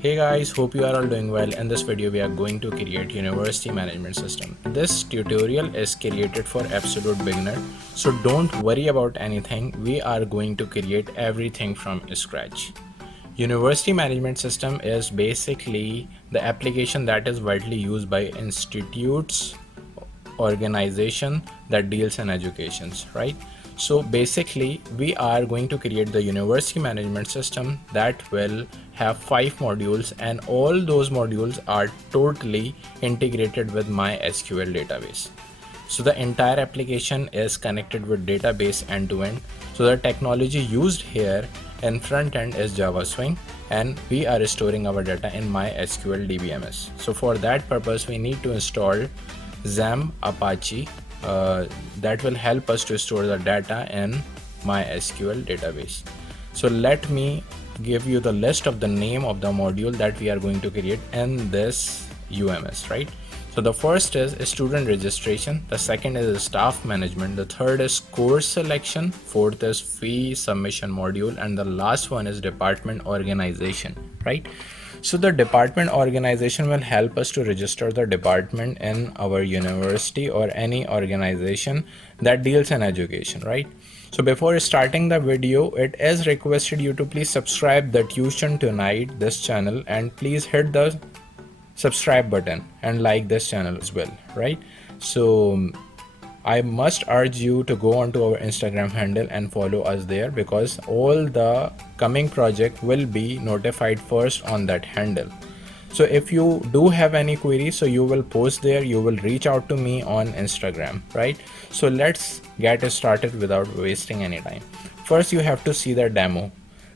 Hey guys, hope you are all doing well. In this video we are going to create university management system. This tutorial is created for absolute beginner, so don't worry about anything. We are going to create everything from scratch. University management system is basically the application that is widely used by institutes, organization that deals in educations, right? So basically we are going to create the university management system that will have 5 modules, and all those modules are totally integrated with MySQL database. So the entire application is connected with database end to end. So the technology used here in front end is Java Swing, and we are storing our data in MySQL DBMS. So for that purpose we need to install XAMPP Apache that will help us to store the data in MySQL database. So let me give you the list of the name of the module that we are going to create in this UMS, right? So the first is student registration, the second is staff management, the third is course selection, fourth is fee submission module, and the last one is department organization, right? So the department organization will help us to register the department in our university or any organization that deals in education, right? So before starting the video, it is requested you to please subscribe the Tuition Tonight this channel, and please hit the subscribe button and like this channel as well, right? So I must urge you to go onto our Instagram handle and follow us there, because all the coming project will be notified first on that handle. So if you do have any queries, so you will post there, you will reach out to me on Instagram, right? So let's get started without wasting any time. First you have to see the demo,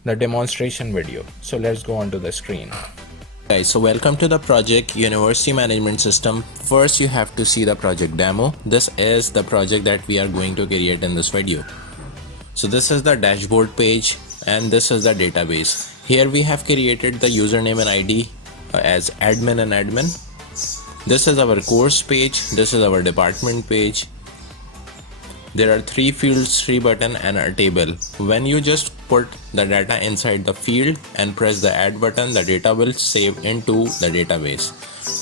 the demonstration video. So let's go onto the screen. Guys, so welcome to the project University Management System. First you have to see the project demo. This is the project that we are going to create in this video. So this is the dashboard page and this is the database. Here we have created the username and ID as admin and admin. This is our course page, this is our department page. There are 3 fields, 3 buttons and a table. When you just put the data inside the field and press the add button, the data will save into the database.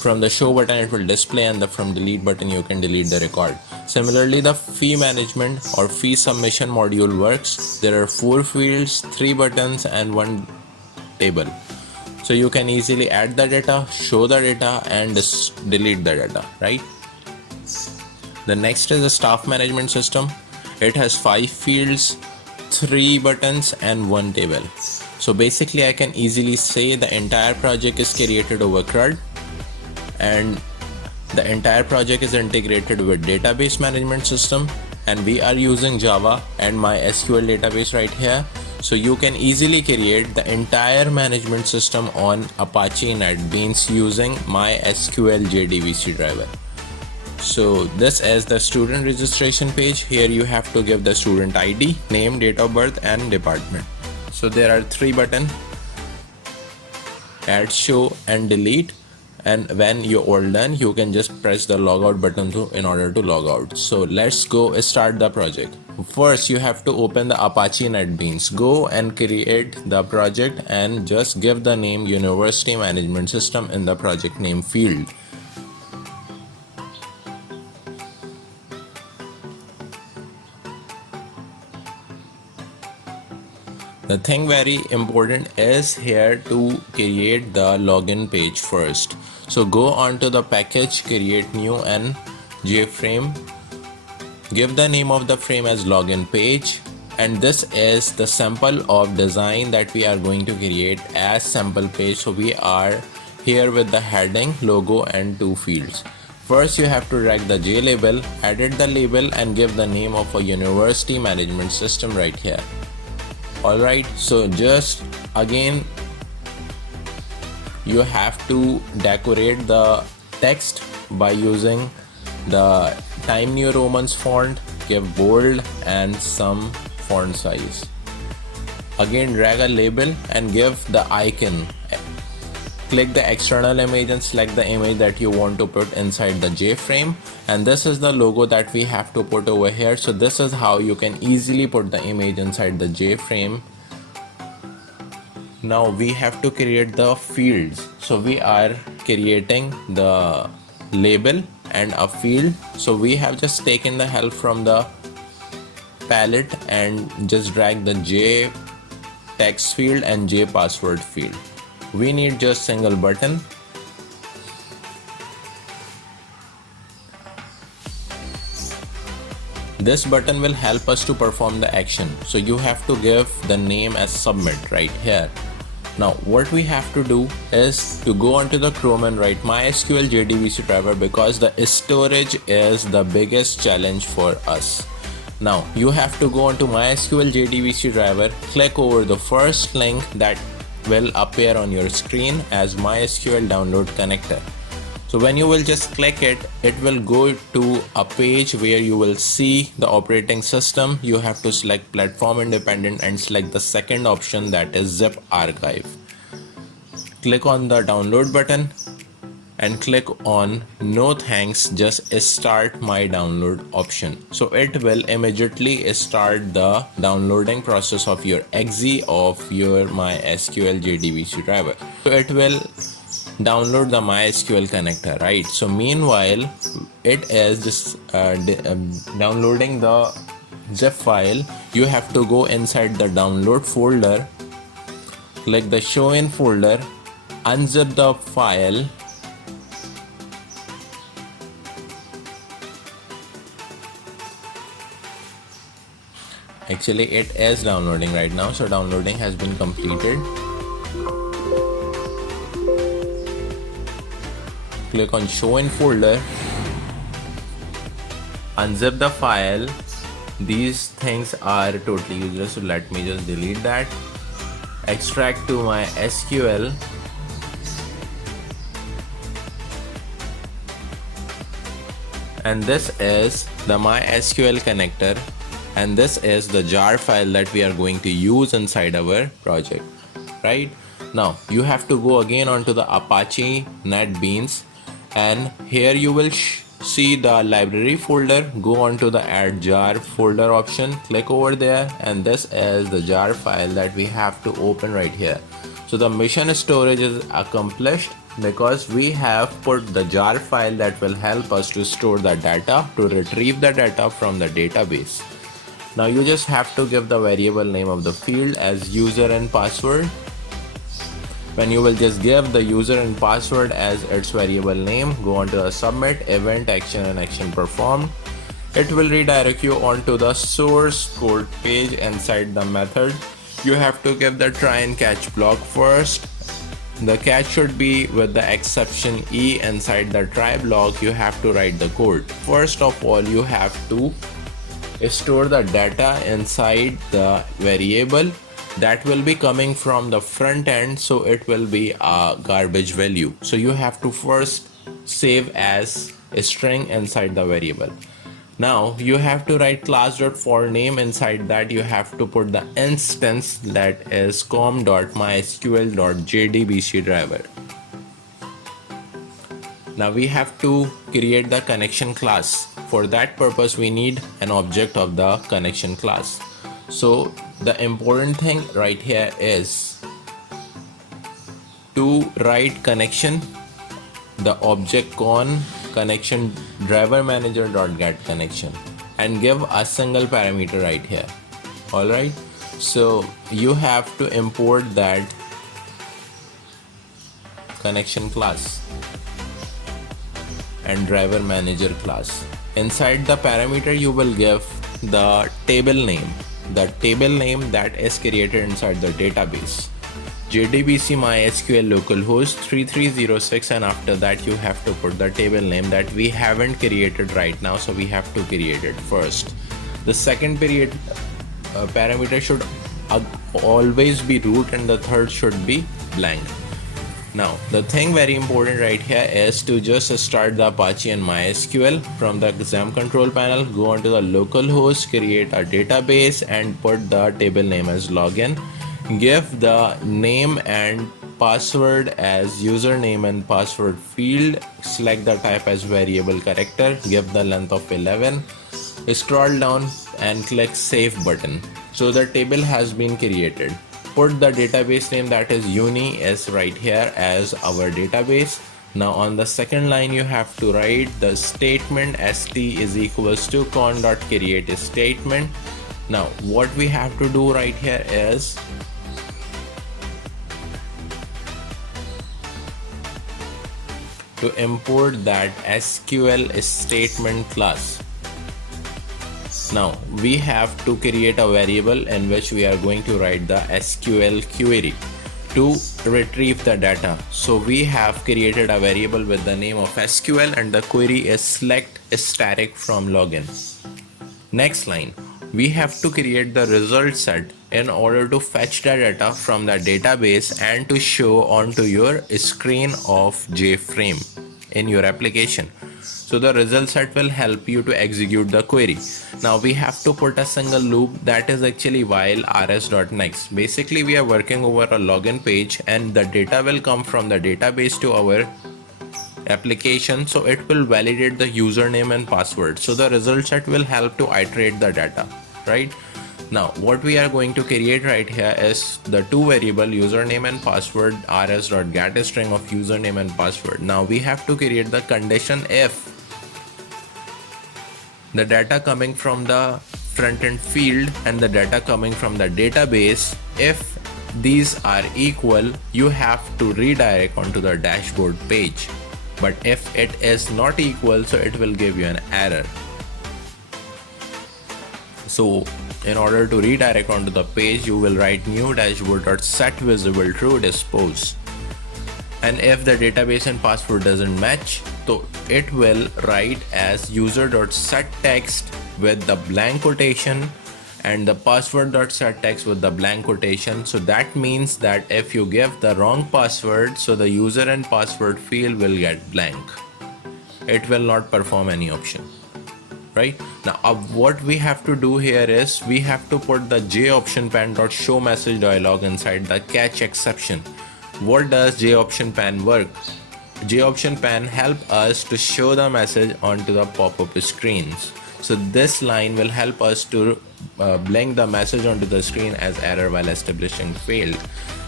From the show button it will display, and from delete button you can delete the record. Similarly, the fee management or fee submission module works. There are 4 fields, 3 buttons and 1 table. So you can easily add the data, show the data and delete the data, right? The next is the staff management system. It has 5 fields, 3 buttons and 1 table. So basically I can easily say the entire project is created over CRUD, and the entire project is integrated with database management system, and we are using Java and MySQL database right here. So you can easily create the entire management system on Apache NetBeans using MySQL JDBC driver. So this is the student registration page. Here you have to give the student ID, name, date of birth and department. So there are 3 buttons: add, show and delete, and when you're all done you can just press the logout button in order to log out. So let's go start the project. First you have to open the Apache NetBeans. Go and create the project and just give the name University Management System in the project name field. The thing very important is here to create the login page first. So go on to the package, create new and JFrame. Give the name of the frame as login page, and this is the sample of design that we are going to create as sample page. So we are here with the heading, logo and 2 fields. First you have to drag the J label, edit the label and give the name of a university management system right here. Alright, so just again you have to decorate the text by using the Time New Romans font, give bold and some font size. Again drag a label and give the icon. Click the external image and select the image that you want to put inside the J-frame, and this is the logo that we have to put over here. So this is how you can easily put the image inside the J-frame. Now we have to create the fields. So we are creating the label and a field. So we have just taken the help from the palette and just drag the J text field and J password field. We need just single button. This button will help us to perform the action. So you have to give the name as submit right here. Now what we have to do is to go onto the Chrome and write MySQL JDBC driver, because the storage is the biggest challenge for us. Now you have to go onto MySQL JDBC driver, click over the first link that will appear on your screen as MySQL download connector. So when you will just click it, it will go to a page where you will see the operating system. You have to select platform independent and select the second option, that is zip archive. Click on the download button and click on no thanks, just start my download option. So it will immediately start the downloading process of your exe of your MySQL JDBC driver. So it will download the MySQL connector, right? So meanwhile it is just downloading the zip file. You have to go inside the download folder, click the show in folder, unzip the file, actually it is downloading right now, so downloading has been completed. Click on show in folder, unzip the file. These things are totally useless, so let me just delete that. Extract to my SQL, and this is the MySQL connector, and this is the jar file that we are going to use inside our project. Right now you have to go again onto the Apache NetBeans, and here you will see the library folder. Go on to the add jar folder option, click over there, and this is the jar file that we have to open right here. So the mission storage is accomplished because we have put the jar file that will help us to store the data, to retrieve the data from the database. Now you just have to give the variable name of the field as user and password. When you will just give the user and password as its variable name, go on to the submit, event, action and action performed. It will redirect you onto the source code page inside the method. You have to give the try and catch block first. The catch should be with the exception E. Inside the try block you have to write the code. First of all you have to store the data inside the variable that will be coming from the front end, so it will be a garbage value. So you have to first save as a string inside the variable. Now you have to write class.forName. Inside that you have to put the instance that is com.mysql.jdbc driver. Now we have to create the connection class. For that purpose we need an object of the connection class. So the important thing right here is to write connection, the object connection driver manager dot get connection, and give a single parameter right here. Alright, so you have to import that connection class and driver manager class. Inside the parameter you will give the table name, that is created inside the database, JDBC MySQL localhost 3306, and after that you have to put the table name that we haven't created right now, so we have to create it first. The second parameter should always be root, and the third should be blank. Now the thing very important right here is to just start the Apache and MySQL from the exam control panel. Go onto the localhost, create a database and put the table name as login. Give the name and password as username and password field. Select the type as variable character. Give the length of 11. Scroll down and click save button. So the table has been created. put the database name, that is uni is right here as our database. Now on the second line you have to write the statement st is equals to con.create statement. Now what we have to do right here is to import that SQL statement class. Now we have to create a variable in which we are going to write the SQL query to retrieve the data. So we have created a variable with the name of SQL and the query is select static from login. Next line, we have to create the result set in order to fetch the data from the database and to show onto your screen of JFrame in your application. So the result set will help you to execute the query. Now we have to put a single loop, that is actually while rs.next. Basically we are working over a login page and the data will come from the database to our application, so it will validate the username and password. So the result set will help to iterate the data, right? Now what we are going to create right here is the two variable username and password rs.getString of username and password. Now we have to create the condition if the data coming from the front end field and the data coming from the database, if these are equal, you have to redirect onto the dashboard page. But if it is not equal, so it will give you an error. So in order to redirect onto the page, you will write new dashboard.set visible true dispose. And if the database and password doesn't match, so it will write as user.setText with the blank quotation and the password.setText with the blank quotation. So that means that if you give the wrong password, so the user and password field will get blank. It will not perform any option, right? Now what we have to do here is we have to put the JOptionPan.showMessage dialog inside the catch exception. What does JOptionPan work? JOptionPan help us to show the message onto the pop-up screens. So this line will help us to blink the message onto the screen as error while establishing failed.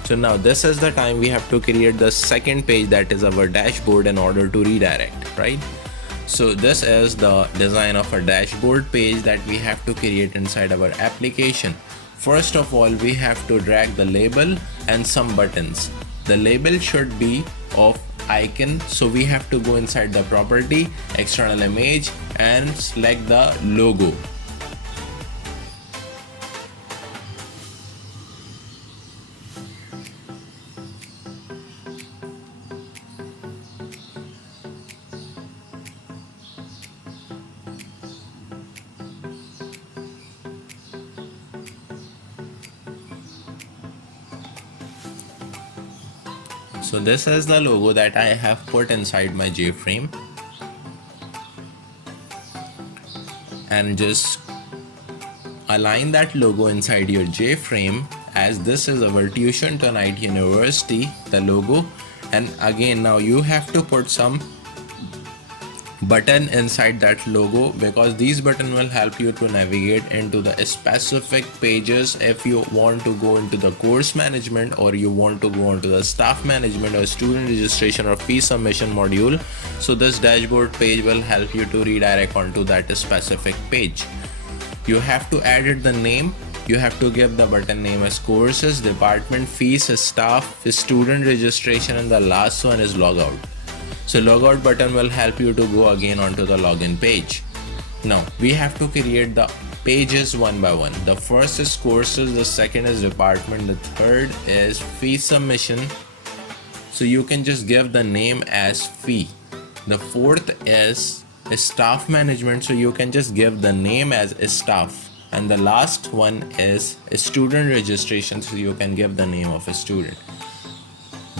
So now this is the time we have to create the second page, that is our dashboard, in order to redirect, right? So this is the design of a dashboard page that we have to create inside our application. First of all, we have to drag the label and some buttons. The label should be of icon, so we have to go inside the property, external image, and select the logo. So this is the logo that I have put inside my JFrame, and just align that logo inside your JFrame, as this is our Tuition Tonight University, the logo. And again, now you have to put some button inside that logo, because these button will help you to navigate into the specific pages if you want to go into the course management, or you want to go into the staff management or student registration or fee submission module. So this dashboard page will help you to redirect onto that specific page. You have to edit the name. You have to give the button name as courses, department, fees, staff, student registration, and the last one is logout. So logout button will help you to go again onto the login page. Now we have to create the pages one by one. The first is courses, the second is department, the third is fee submission. So you can just give the name as fee. The fourth is staff management, so you can just give the name as staff. And the last one is student registration, so you can give the name of a student.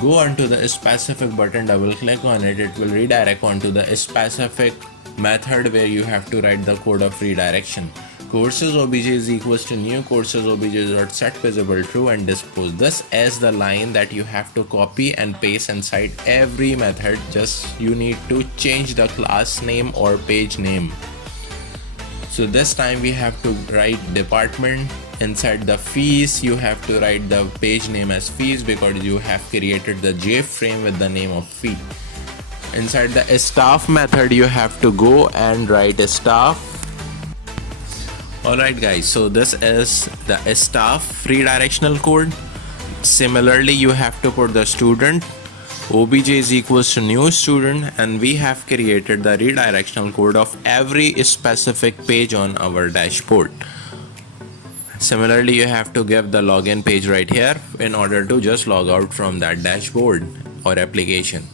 Go onto the specific button, double click on it, it will redirect onto the specific method where you have to write the code of redirection. Courses obj is equals to new courses obj.set visible true and dispose. This is the line that you have to copy and paste inside every method. Just you need to change the class name or page name. So this time we have to write department Inside the fees, you have to write the page name as fees because you have created the JFrame with the name of fee. Inside the staff method, you have to go and write staff. Alright guys, so this is the staff redirectional code. Similarly, you have to put the student. Obj is equals to new student, and we have created the redirectional code of every specific page on our dashboard. Similarly, you have to give the login page right here in order to just log out from that dashboard or application.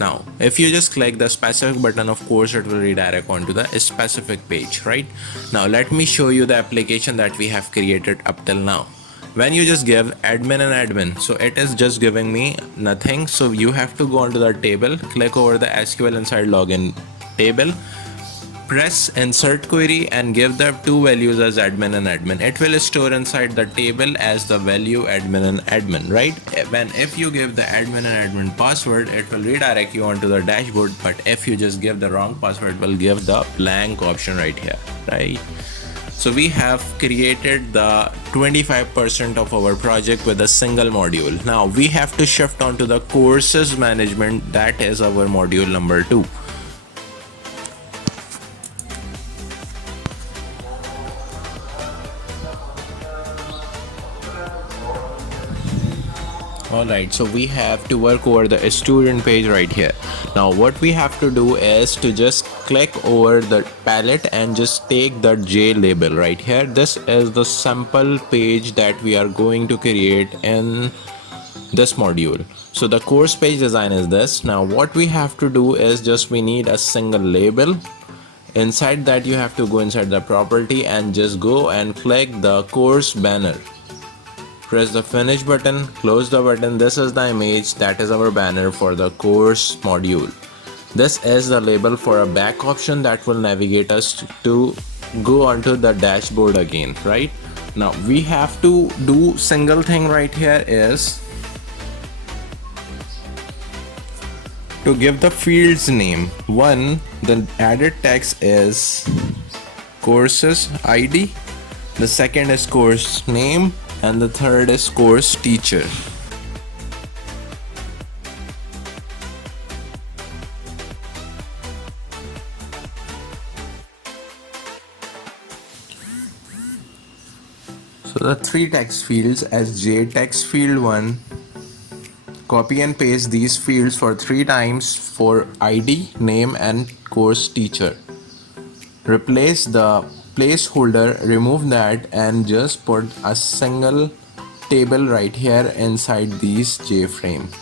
Now, if you just click the specific button, of course, it will redirect onto the specific page, right? Now, let me show you the application that we have created up till now. When you just give admin and admin, so it is just giving me nothing. So you have to go onto the table, click over the SQL inside login table, press insert query and give the two values as admin and admin. It will store inside the table as the value admin and admin, right? If you give the admin and admin password, it will redirect you onto the dashboard, but if you just give the wrong password, it will give the blank option right here, right? So we have created the 25% of our project with a single module. Now we have to shift onto the courses management. That is our module number 2. Alright, so we have to work over the student page right here. Now what we have to do is to just click over the palette and just take the J label right here. This is the sample page that we are going to create in this module. So the course page design is this. Now what we have to do is just we need a single label. Inside that you have to go inside the property and just go and click the course banner. Press the finish button, close the button. This is the image, that is our banner for the course module. This is the label for a back option that will navigate us to go onto the dashboard again, right? Now we have to do single thing right here is to give the fields name. One, the added text is courses ID, the second is course name, and the third is course teacher. So the three text fields as J text field 1, copy and paste these fields for 3 times for ID, name and course teacher. Replace the placeholder, remove that and just put a single table right here inside these JFrame.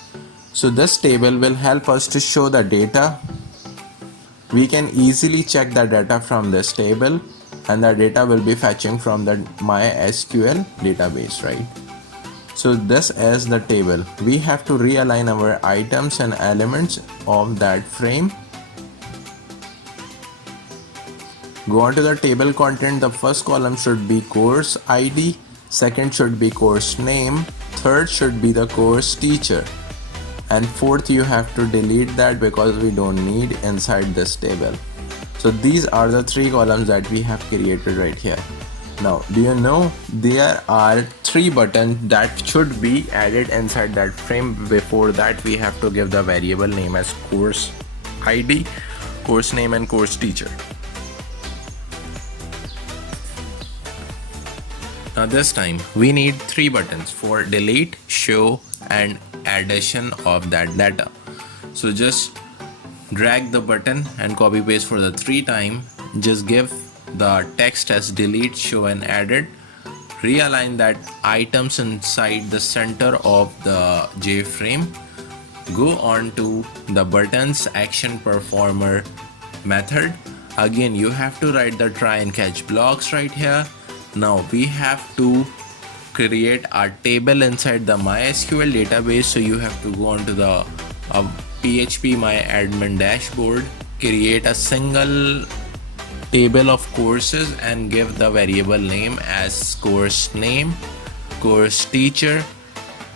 So this table will help us to show the data. We can easily check the data from this table, and the data will be fetching from the MySQL database, right? So this is the table. We have to realign our items and elements of that frame. Go on to the table content. The first column should be course ID, second should be course name, third should be the course teacher, and fourth you have to delete that because we don't need inside this table. So these are the 3 columns that we have created right here. Now do you know there are 3 buttons that should be added inside that frame. Before that we have to give the variable name as course ID, course name and course teacher. Now this time we need 3 buttons for delete, show and addition of that data. So just drag the button and copy paste for the 3 times. Just give the text as delete, show and added. Realign that items inside the center of the JFrame. Go on to the buttons action performer method. Again you have to write the try and catch blocks right here. Now we have to create our table inside the MySQL database. So you have to go on to the PHP MyAdmin dashboard, create a single table of courses and give the variable name as course name, course teacher,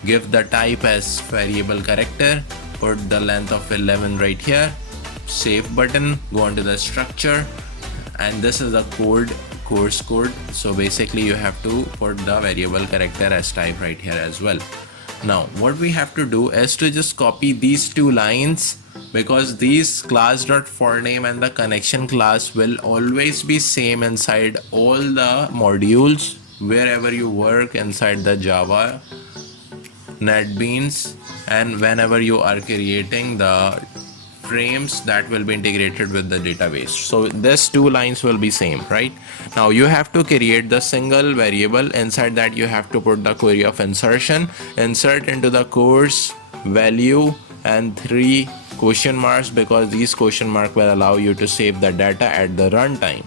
give the type as variable character, put the length of 11 right here, save button, go on to the structure, and this is the course code. So basically you have to put the variable character as type right here as well. Now what we have to do is to just copy these two lines, because these class.forName and the connection class will always be same inside all the modules wherever you work inside the Java, NetBeans, and whenever you are creating the frames that will be integrated with the database. So these two lines will be same, right? Now you have to create the single variable. Inside that you have to put the query of insertion, insert into the course value and 3 question marks, because these question mark will allow you to save the data at the runtime.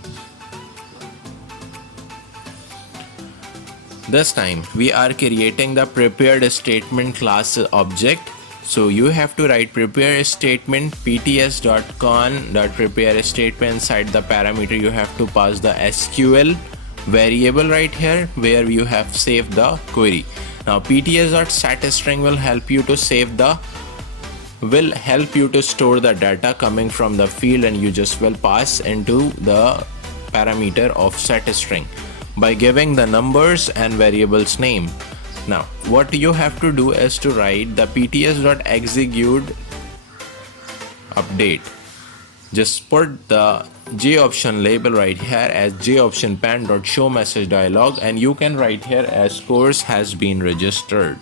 This time we are creating the prepared statement class object. So you have to write prepare statement pts.con.prepare statement. Inside the parameter you have to pass the SQL variable right here where you have saved the query. Now pts.setString will help you to store the data coming from the field, and you just will pass into the parameter of setString by giving the numbers and variables name. Now what you have to do is to write the pts.execute update. Just put the J option label right here as J option pan.show message dialog, and you can write here as course has been registered.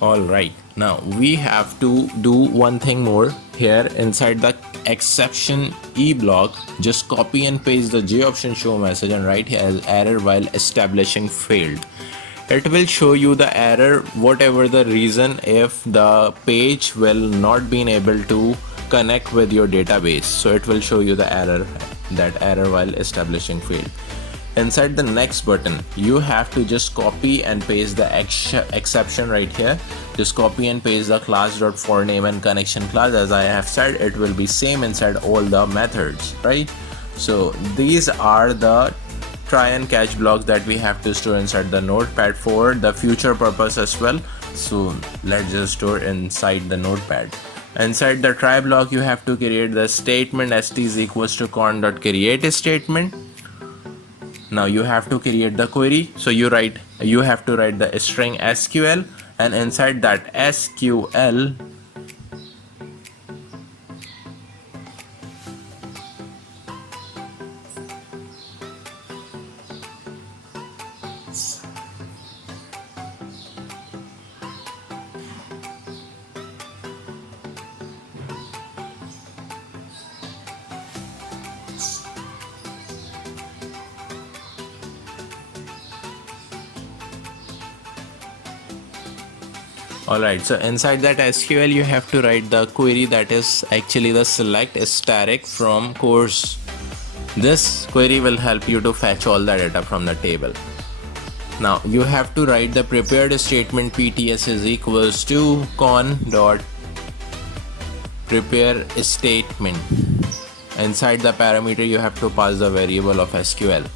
Alright, now we have to do one thing more here. Inside the exception e block, just copy and paste the J option show message and write here as error while establishing failed. It will show you the error, whatever the reason, if the page will not be able to connect with your database. So it will show you the error, that error while establishing failed. Inside the next button you have to just copy and paste the exception right here. Just copy and paste the class.forName and connection class. As I have said, it will be same inside all the methods, right? So these are the try and catch blocks that we have to store inside the notepad for the future purpose as well. So let's just store inside the notepad. Inside the try block you have to create the statement st is equals to con.create statement. Now you have to create the query. So you have to write the string SQL, and inside that SQL Alright, so inside that SQL you have to write the query that is actually the select static from course. This query will help you to fetch all the data from the table. Now you have to write the prepared statement pts is equals to con.prepare statement. Inside the parameter you have to pass the variable of SQL.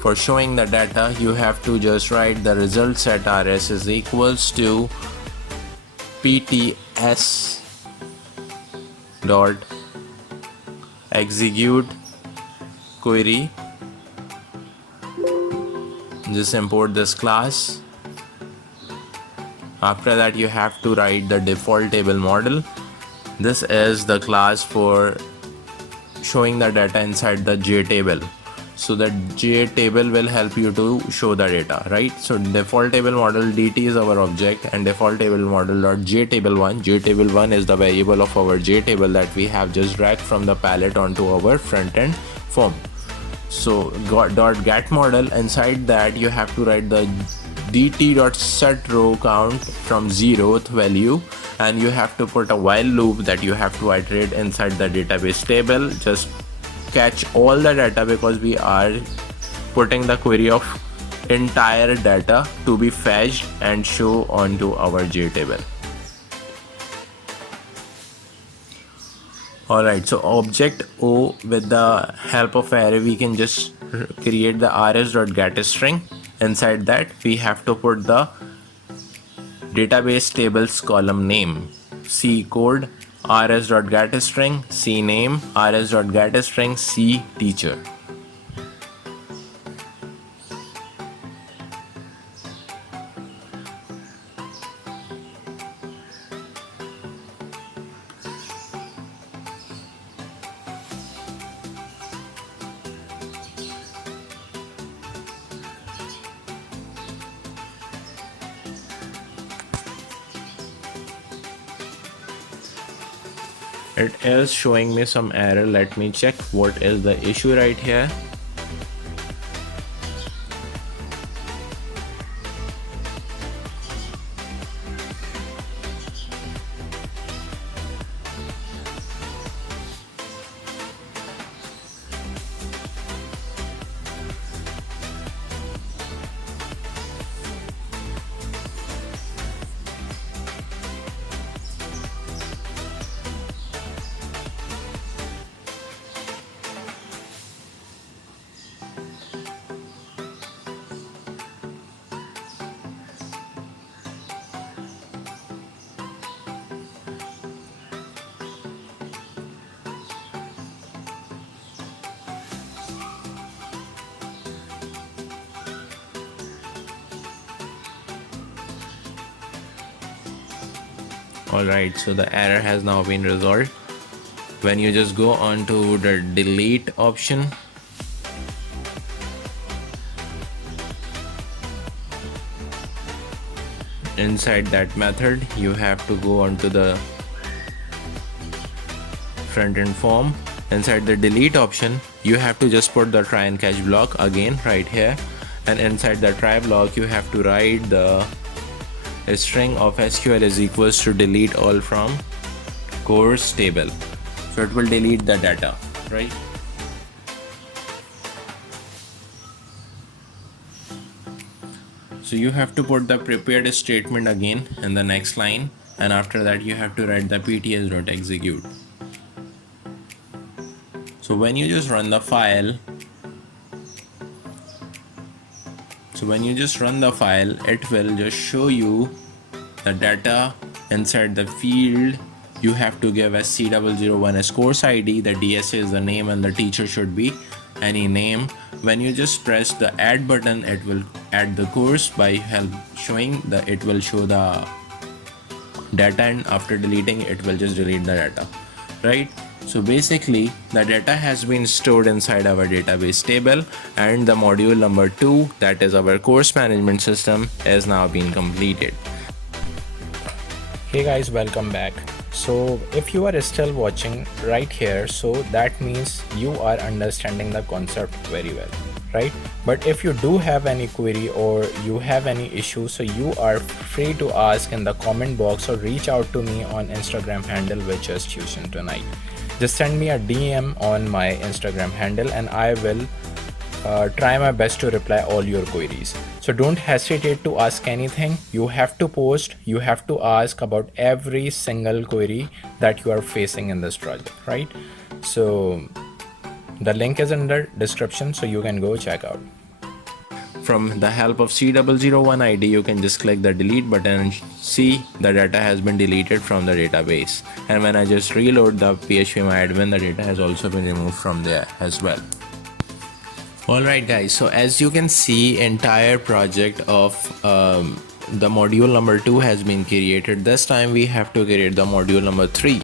For showing the data you have to just write the result set rs is equals to pts dot execute query. Just import this class. After that you have to write the default table model. This is the class for showing the data inside the JTable. So the JTable will help you to show the data, right? So default table model dt is our object, and default table model dot JTable1. JTable1 is the variable of our JTable that we have just dragged from the palette onto our front end form. So dot get model, inside that you have to write the dt dot set row count from 0th value, and you have to put a while loop that you have to iterate inside the database table. Just catch all the data because we are putting the query of entire data to be fetched and show onto our JTable. Alright, so object O, with the help of array we can just create the rs.getString. Inside that we have to put the database tables column name, C code, rs.getString, C name, rs.getString, C teacher. It is showing me some error. Let me check what is the issue right here. Alright, so the error has now been resolved. When you just go on to the delete option, inside that method you have to go on to the front end form. Inside the delete option you have to just put the try and catch block again right here, and inside the try block you have to write the string of SQL is equals to delete all from course table. So it will delete the data, right? So you have to put the prepared statement again in the next line, and after that you have to write the pts.execute. So when you just run the file, it will just show you the data inside the field. You have to give as C001 as course ID, the DSA is the name, and the teacher should be any name. When you just press the add button, it will add the course by it will show the data, and after deleting it will just delete the data, right? So basically the data has been stored inside our database table, and the module number 2, that is our course management system, is now been completed. Hey guys, welcome back. So if you are still watching right here, so that means you are understanding the concept very well, right? But if you do have any query or you have any issue, so you are free to ask in the comment box or reach out to me on Instagram handle, which is Tuition Tonight. Just send me a DM on my Instagram handle and I will try my best to reply all your queries. So don't hesitate to ask anything. You have to post, you have to ask about every single query that you are facing in this project, right? So the link is in the description, so you can go check out. From the help of C001 ID, you can just click the delete button and see the data has been deleted from the database. And when I just reload the phpMyAdmin, the data has also been removed from there as well. Alright guys, so as you can see, entire project of the module number 2 has been created. This time we have to create the module number 3.